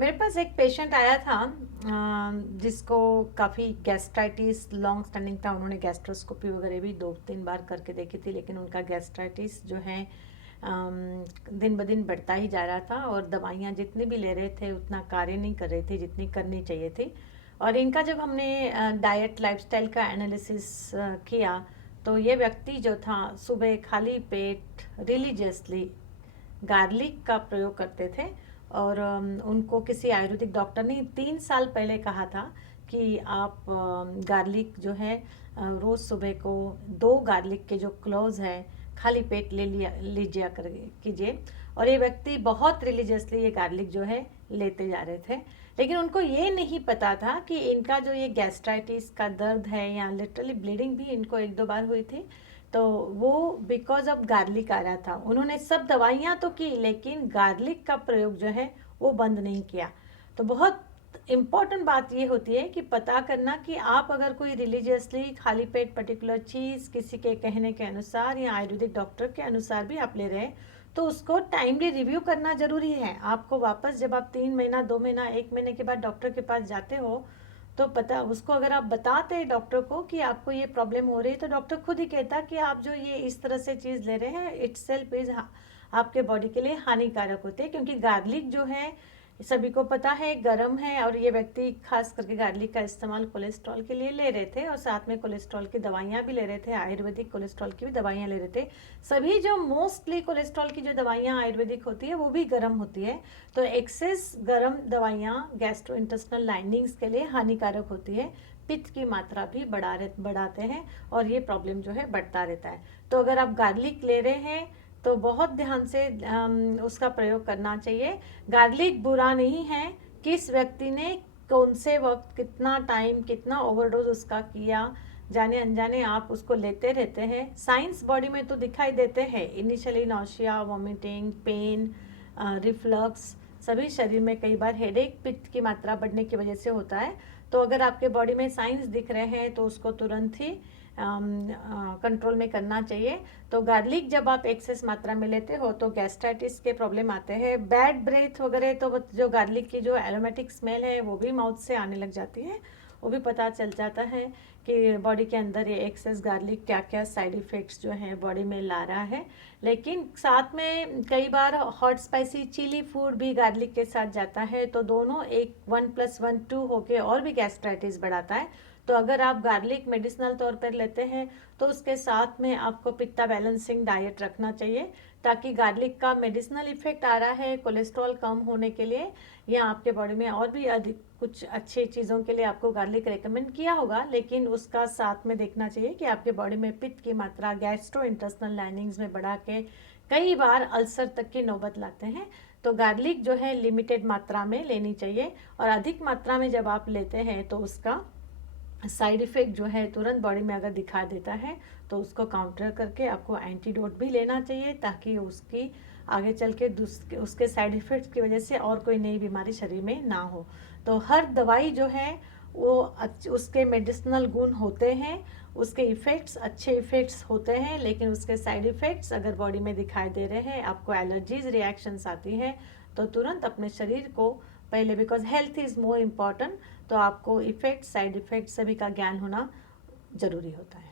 मेरे पास एक पेशेंट आया था जिसको काफ़ी गैस्ट्राइटिस लॉन्ग स्टैंडिंग था। उन्होंने गैस्ट्रोस्कोपी वगैरह भी 2-3 बार करके देखी थी, लेकिन उनका गैस्ट्राइटिस जो है दिन ब दिन बढ़ता ही जा रहा था और दवाइयाँ जितनी भी ले रहे थे उतना कार्य नहीं कर रही थी जितनी करनी चाहिए थी। और इनका जब हमने डाइट लाइफस्टाइल का एनालिसिस किया तो ये व्यक्ति जो था सुबह खाली पेट रिलीजियसली गार्लिक का प्रयोग करते थे। और उनको किसी आयुर्वेदिक डॉक्टर ने 3 साल पहले कहा था कि आप गार्लिक जो है रोज़ सुबह को 2 गार्लिक के जो क्लोव्स है खाली पेट ले लिया लीजिए कर कीजिए। और ये व्यक्ति बहुत रिलीजियसली ये गार्लिक जो है लेते जा रहे थे, लेकिन उनको ये नहीं पता था कि इनका जो ये गैस्ट्राइटिस का दर्द है या लिटरली ब्लीडिंग भी इनको 1-2 बार हुई थी, तो वो बिकॉज ऑफ गार्लिक आ रहा था। उन्होंने सब दवाइयाँ तो की लेकिन गार्लिक का प्रयोग जो है वो बंद नहीं किया। तो बहुत इम्पॉर्टेंट बात ये होती है कि पता करना कि आप अगर कोई रिलीजियसली खाली पेट पर्टिकुलर चीज़ किसी के कहने के अनुसार या आयुर्वेदिक डॉक्टर के अनुसार भी आप ले रहे हैं तो उसको टाइमली रिव्यू करना ज़रूरी है। आपको वापस जब आप 3 महीना 2 महीना 1 महीने के बाद डॉक्टर के पास जाते हो तो पता उसको अगर आप बताते हैं डॉक्टर को कि आपको ये प्रॉब्लम हो रही है तो डॉक्टर खुद ही कहता कि आप जो ये इस तरह से चीज़ ले रहे हैं इटसेल्फ इज आपके बॉडी के लिए हानिकारक होते हैं, क्योंकि गार्लिक जो है सभी को पता है गर्म है। और ये व्यक्ति खास करके गार्लिक का इस्तेमाल कोलेस्ट्रॉल के लिए ले रहे थे और साथ में कोलेस्ट्रॉल की दवाइयाँ भी ले रहे थे, आयुर्वेदिक कोलेस्ट्रॉल की भी दवाइयाँ ले रहे थे। सभी जो मोस्टली कोलेस्ट्रॉल की जो दवाइयाँ आयुर्वेदिक होती है वो भी गर्म होती है, तो एक्सेस गर्म दवाइयाँ गैस्ट्रो इंटेस्टिनल लाइनिंग्स के लिए हानिकारक होती है, पित्त की मात्रा भी बढ़ाते हैं और ये प्रॉब्लम जो है बढ़ता रहता है। तो अगर आप गार्लिक ले रहे हैं तो बहुत ध्यान से उसका प्रयोग करना चाहिए। गार्लिक बुरा नहीं है, किस व्यक्ति ने कौन से वक्त कितना टाइम कितना ओवरडोज उसका किया, जाने अनजाने आप उसको लेते रहते हैं। साइंस बॉडी में तो दिखाई देते हैं, initially nausea, vomiting, pain, reflux, सभी शरीर में कई बार हेडेक पित्त की मात्रा बढ़ने की वजह से होता है। तो अगर आपके बॉडी में साइंस दिख रहे हैं तो उसको तुरंत ही कंट्रोल में करना चाहिए। तो गार्लिक जब आप एक्सेस मात्रा में लेते हो तो गैस्ट्राइटिस के प्रॉब्लम आते हैं, बैड ब्रेथ वगैरह, तो जो गार्लिक की जो एरोमेटिक स्मेल है वो भी माउथ से आने लग जाती है। वो भी पता चल जाता है कि बॉडी के अंदर ये एक्सेस गार्लिक क्या क्या साइड इफ़ेक्ट्स जो है बॉडी में ला रहा है। लेकिन साथ में कई बार हॉट स्पाइसी चिली फूड भी गार्लिक के साथ जाता है, तो दोनों एक 1+1 2 होके और भी गैस्ट्राइटिस बढ़ाता है। तो अगर आप गार्लिक मेडिसिनल तौर पर लेते हैं तो उसके साथ में आपको पित्ता बैलेंसिंग डाइट रखना चाहिए, ताकि गार्लिक का मेडिसिनल इफेक्ट आ रहा है कोलेस्ट्रॉल कम होने के लिए या आपके बॉडी में और भी अधिक कुछ अच्छी चीज़ों के लिए आपको गार्लिक रेकमेंड किया होगा, लेकिन उसका साथ में देखना चाहिए कि आपके बॉडी में पित्त की मात्रा गैस्ट्रो इंटेस्टिनल लाइनिंग्स में बढ़ा के कई बार अल्सर तक की नौबत लाते हैं। तो गार्लिक जो है लिमिटेड मात्रा में लेनी चाहिए, और अधिक मात्रा में जब आप लेते हैं तो उसका साइड इफ़ेक्ट जो है तुरंत बॉडी में अगर दिखा देता है तो उसको काउंटर करके आपको एंटीडोट भी लेना चाहिए, ताकि उसकी आगे चल के उसके साइड इफ़ेक्ट्स की वजह से और कोई नई बीमारी शरीर में ना हो। तो हर दवाई जो है वो उसके मेडिसिनल गुण होते हैं, उसके इफ़ेक्ट्स अच्छे इफ़ेक्ट्स होते हैं, लेकिन उसके साइड इफ़ेक्ट्स अगर बॉडी में दिखाई दे रहे हैं, आपको एलर्जीज रिएक्शंस आती हैं, तो तुरंत अपने शरीर को पहले, because health is more important, तो आपको इफ़ेक्ट साइड इफ़ेक्ट सभी का ज्ञान होना ज़रूरी होता है।